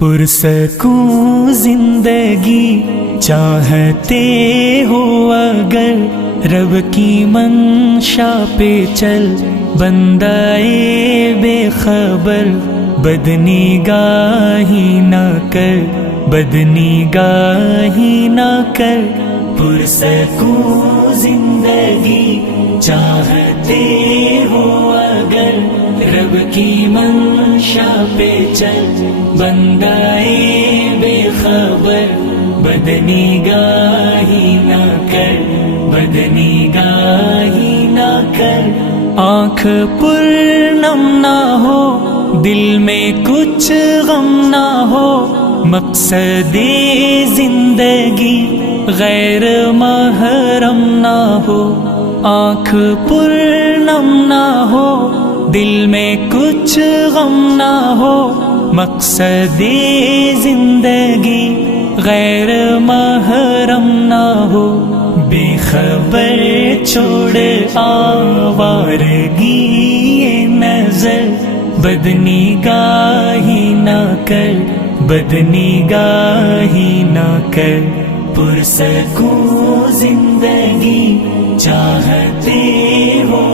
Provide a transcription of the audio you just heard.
پرسکون زندگی چاہتے ہو اگر رب کی منشا پہ چل، بندائے بے خبر بدنگاہی نہ کر، بدنگاہی نہ کر۔ پرسکون زندگی چاہتے ہو اگر رب کی منشا پہ چل، بندائے بے خبر بدنگاہی نہ کر، بدنگاہی نہ کر۔ آنکھ پر نم نہ ہو، دل میں کچھ غم نہ ہو، مقصد زندگی غیر محرم نہ ہو۔ آنکھ پر نم نہ ہو، دل میں کچھ غم نہ ہو، مقصد زندگی غیر محرم نہ ہو۔ بے خبر چھوڑ آوارگی نظر، بدنگاہی نہ کر، بدنگاہی نہ کر۔ پرسکون زندگی چاہتے ہو